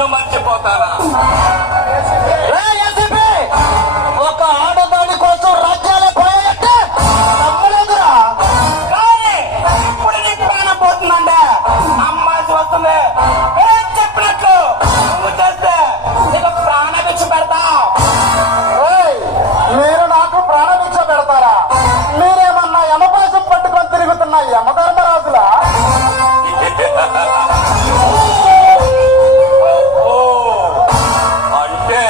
నన్ను మర్చిపోతానా? ఒక ఆడదాని కోసం రాజ్యాలే పోయాయంటే నమ్మలేదురా. కానీ ఇప్పుడు నీ ప్రాణం పోతుందంటే అమ్మాయి వస్తుంది. ఏం చెప్పినట్లు నువ్వు చేస్తే నీకు ప్రాణభిక్ష పెడతావు. మీరు నాకు ప్రాణభిక్ష పెడతారా? మీరేమన్నా యమపాశం పట్టుకొని తిరుగుతున్న యమధర్మరాజులా? అంటే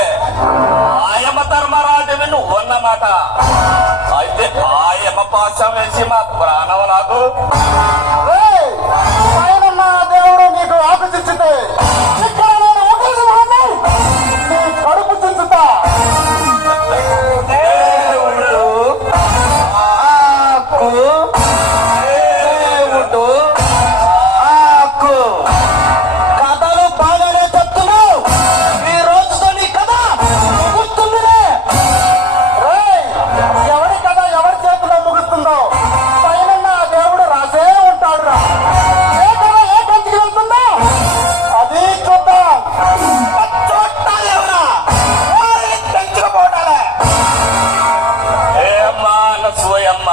ఆయమ ధర్మరాజువి నువ్వు అన్నమాట. అయితే ఆయమ పాశం వేసి మా ప్రాణం నాకు పైన దేవుడు నీకు ఆకు చిచ్చితే ఇక్కడ నేను ఒకరి సింహాన్ని నీ కడుపు చించుతా. దేవుడు ఆకు, దేవుడు ఆకు. కథలు బాగానే చెప్తున్నావు. ఈ రోజుతో నీ కథ ముగుస్తుందిలే. ఎవరి కథ ఎవరి చేతిలో ముగుస్తుందో పైన దేవుడు రాసే ఉంటాడు రా. ఏ కథ ఏ కంటికి వెళ్తుందో అది చూద్దాం. చూడాలేవరా తెంచుకుపోవటాలే. ఏమ్మా అనసూయమ్మ,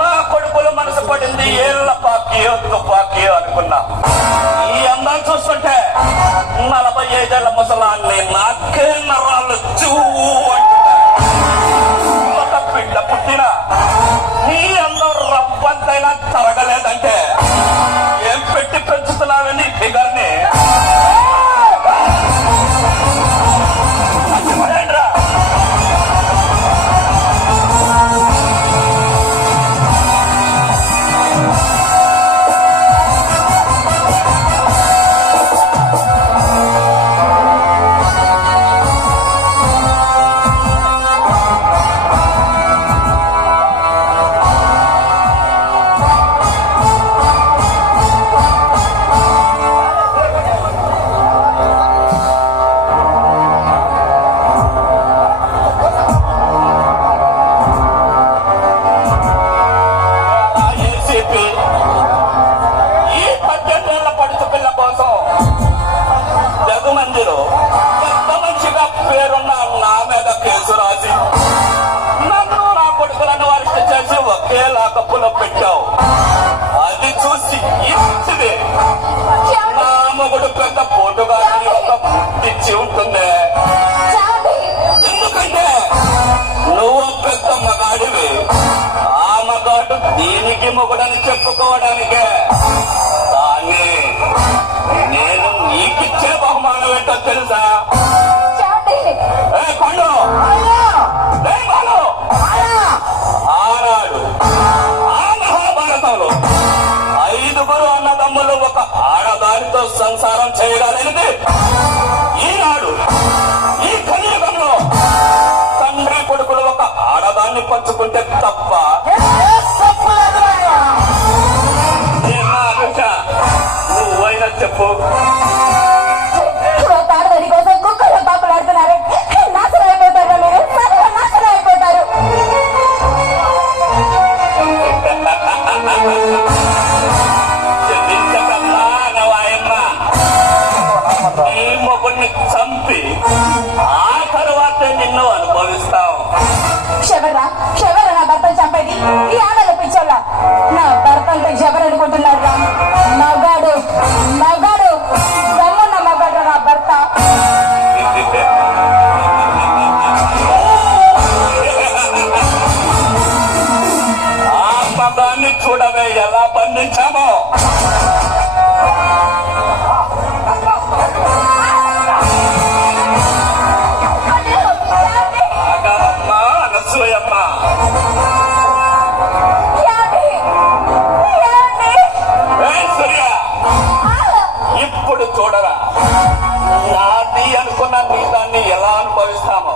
నా కొడుకులు మనసు పడింది ఏళ్ళ పాకియో తుపాకియో అనుకున్నా. ఈ అందం చూస్తుంటే 45 ఏళ్ల ముసలాన్ని నాకే నరాలు చూ ఒక బిడ్డ పుట్టిన నీ అందం రవ్వంతైనా తరగలేదంటే ఏం పెట్టి పెంచుతున్నావని ఫిగర్ని ఈ 18 ఏళ్ల పడుచు పిల్ల కోసం జగమందిలో పెద్ద మనిషిగా పేరున్న నా మీద కేసు రాసి నన్ను నా కొడుకులను అరెస్ట్ చేసి ఒకేలా కప్పులో పెట్టావు. అది చూసి ఇచ్చిది నా మొగుడు పెద్ద పోటుగాడిని ఒక గుర్తించి ఉంటుంది. ఎందుకంటే నువ్వు పెద్ద మగాడివి. ఆ మగాడు దీనికి మొగుడని చెప్పుకోవడానికే. కానీ నేను నీకిచ్చే బహుమానం ఏంటో తెలుసా? పండు ఆనాడు ఆ మహాభారతంలో 5గురు అన్నదమ్ములు ఒక ఆడదానితో సంసారం చేయగలిగితే ఈనాడు ఈ కలియుగంలో తండ్రి కొడుకులు ఒక ఆడదాన్ని పంచుకుంటే తప్ప నువ్వైనా చెప్పు. తాడదాని కోసం కుక్కలు పాపలాడుతున్నారు. నాశనం అయిపోతారు మీరు, నాశనం అయిపోతారు. చెల్లించకమ్మా నవాయమ్మ. ఈ మొగుడిని చంపి ఆ తరువాత నిన్ను అనుభవిస్తావు. క్షవరా నా భర్తను చంపేది ఈ ఆడల పిచ్చోళ్ళ. నా భర్త అంటే ఎవరు అనుకుంటున్నారు రా? మగాడు దమ్మున్న మగాడు నా భర్త. ఆ మగాన్ని చూడవే ఎలా బంధించామో. ఆగమ్మా అనసూయమ్మ. సూర్య, ఇప్పుడు చూడరా నాది అనుకున్న నీ దాన్ని ఎలా అనుభవిస్తామో.